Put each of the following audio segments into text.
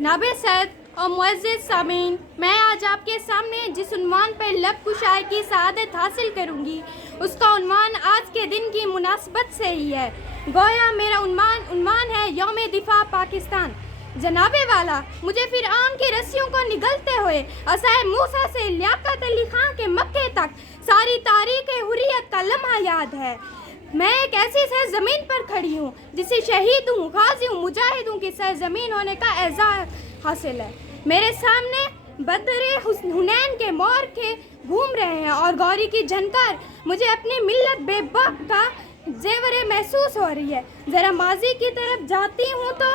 नाबे सैद और मुअज़्ज़िज़ सामीन, मैं आज आपके सामने जिस उन्वान पर लब कुशाई की सआदत हासिल करूँगी उसका उन्वान आज के दिन की मुनासबत से ही है। गोया मेरा उन्वान है यौम दिफा पाकिस्तान। जनाबे वाला, मुझे फ़िरऔन की रस्सियों को निगलते हुए असाए मूसा से लियाकत अली खां के मक्के तक सारी तारीख़ हुर्रियत का लम्हा याद है। मैं एक ऐसी सरज़मीन पर खड़ी हूँ जिसे शहीद हूँ, गाज़ी हूँ, मुजाहिदों की सरज़मीन होने का एज़ाज़ हासिल है। मेरे सामने बदरे हुनैन के मौरखे घूम रहे हैं और गौरी की झनकार मुझे अपनी मिल्लत बेबाक का ज़ेवरे महसूस हो रही है। ज़रा माजी की तरफ जाती हूँ तो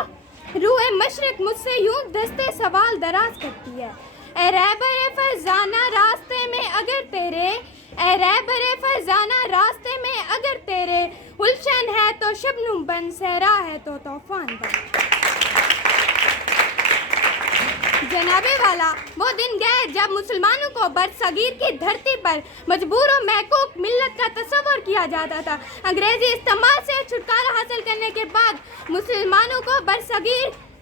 रूह मशरिक़ मुझसे यूं दस्ते सवाल दराज करती है। ए रहबरे फरजाना रास्ते में अगर तेरे, ए रहबरे फरजाना रास्ते में अगर तेरे गुलशन है तो शबनम बन, सहरा है तो तूफान बन। जनाबे वाला, वो दिन गए जब मुसलमानों को बरसगीर की धरती पर मजबूर और महकूक मिल्लत का तस्वर किया जाता था। अंग्रेजी इस्तेमाल से छुटकारा हासिल करने के बाद मुसलमानों को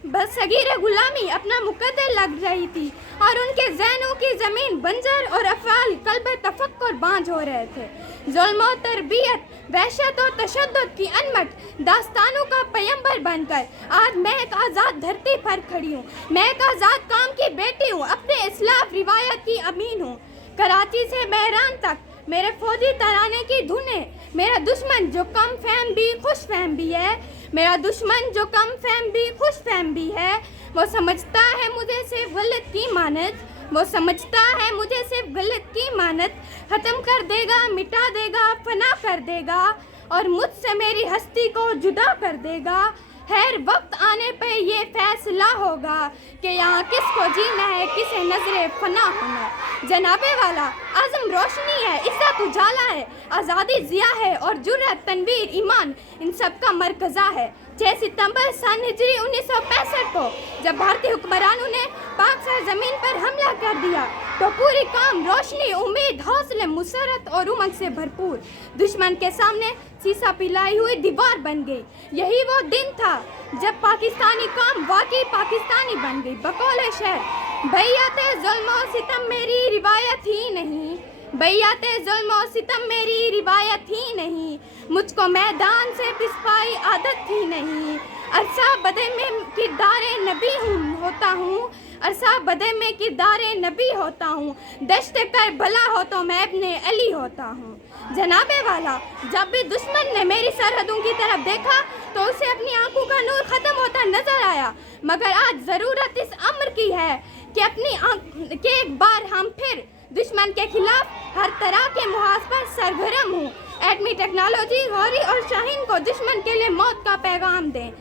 बरसगीर गुलामी अपना मुकद्दर लग रही थी और उनके ज़हनों की ज़मीन बंजर और अफ़आल कल्ब तफक्कुर बांझ हो रहे थे। ज़ुल्म और तरबियत, वहशत और तशद्दुद की अनमट दास्तानों का पैगंबर बनकर आज मैं एक आज़ाद धरती पर खड़ी हूँ। मैं एक आज़ाद कौम की बेटी हूँ, अपने इस्लाफ रिवायत की अमीन हूँ। कराची से बहरान तक मेरे फौजी तराने की धुनें, मेरा दुश्मन जो कम फहम भी खुश फहम भी है, मेरा दुश्मन जो कम फहम भी खुश फहम भी है, वो समझता है मुझे सिर्फ गलत की मानत, वो समझता है मुझे सिर्फ गलत की मानत, ख़त्म कर देगा, मिटा देगा, फना कर देगा और मुझसे मेरी हस्ती को जुदा कर देगा। खैर वक्त आने पे ये फैसला होगा कि यहाँ किसको जीना है, किसे नजरे फना होना है। जनाबे वाला, आज़म रोशनी है, इज़्ज़त उजाला है, आज़ादी ज़िया है और जुर्रत तनवीर ईमान इन सब का मरकज़ा है। 6 सितंबर सन हिजरी 1965 को जब भारतीय हुक्मरानों ने पाक सरज़मीन पर हमला कर दिया तो पूरी कौम रोशनी, उम्मीद, हौसले, मुसरत और उमंग से भरपूर दुश्मन के सामने शीशा पिलाई हुई दीवार बन गई। यही वो दिन था जब पाकिस्तानी कौम वाकई पाकिस्तानी बन गई। बकौल शेर, बैयाते ज़ुल्म और सितम मेरी रिवायत ही नहीं, बैयाते ज़ुल्म और सितम मेरी रिवायत ही नहीं, मुझको मैदान से पिसपाई आदत ही नहीं। अरसा बदे में किरदारे नबी होता हूँ, अरसा बदे में किरदारे नबी होता हूँ, दश्त कर भला हो तो मैं अपने अली होता हूँ। जनाबे वाला, जब भी दुश्मन ने मेरी सरहदों की तरफ देखा तो उसे अपनी आंखों का नूर ख़त्म होता नजर आया, मगर आज ज़रूरत इस अम्र की है कि एक बार हम फिर दुश्मन के खिलाफ हर तरह के मुहाज पर सरगर्म हूँ। एटमी टेक्नोलॉजी, गौरी और शाहीन को दुश्मन के लिए मौत का पैगाम दें,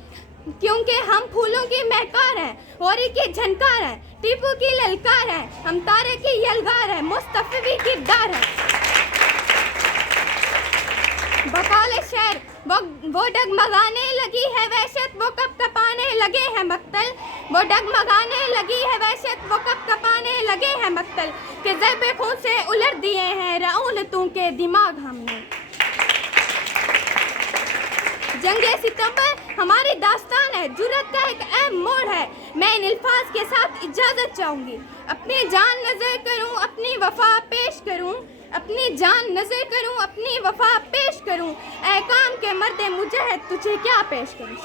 क्योंकि हम फूलों की महकार हैं, गौरी की झनकार हैं, टीपू की ललकार हैं, हम तारे की यलगार हैं, मुस्तफ़ी किरदार हैं। बकौल शेर, वो डगमगाने लगी है वहशत, वो कब कपाने लगे हैं मक्तल, वो डगमगाने लगी है वहशत, वो कब कपाने लगे हैं मक्तल, कि ज़रबे खून से उलट दिए हैं रऊनतों के दिमाग हमने। जंगे सितंबर हमारी दास्तान है, जुर्रत का एक अहम मोड़ है। मैं इन अल्फाज के साथ इजाज़त चाहूँगी, अपनी जान नज़र करूँ, अपनी वफ़ा पेश करूँ, अपनी जान नज़र करूँ, अपनी वफ़ा पेश करूँ, ऐ काम के मर्दे मुजाहिद तुझे क्या पेश करूँ।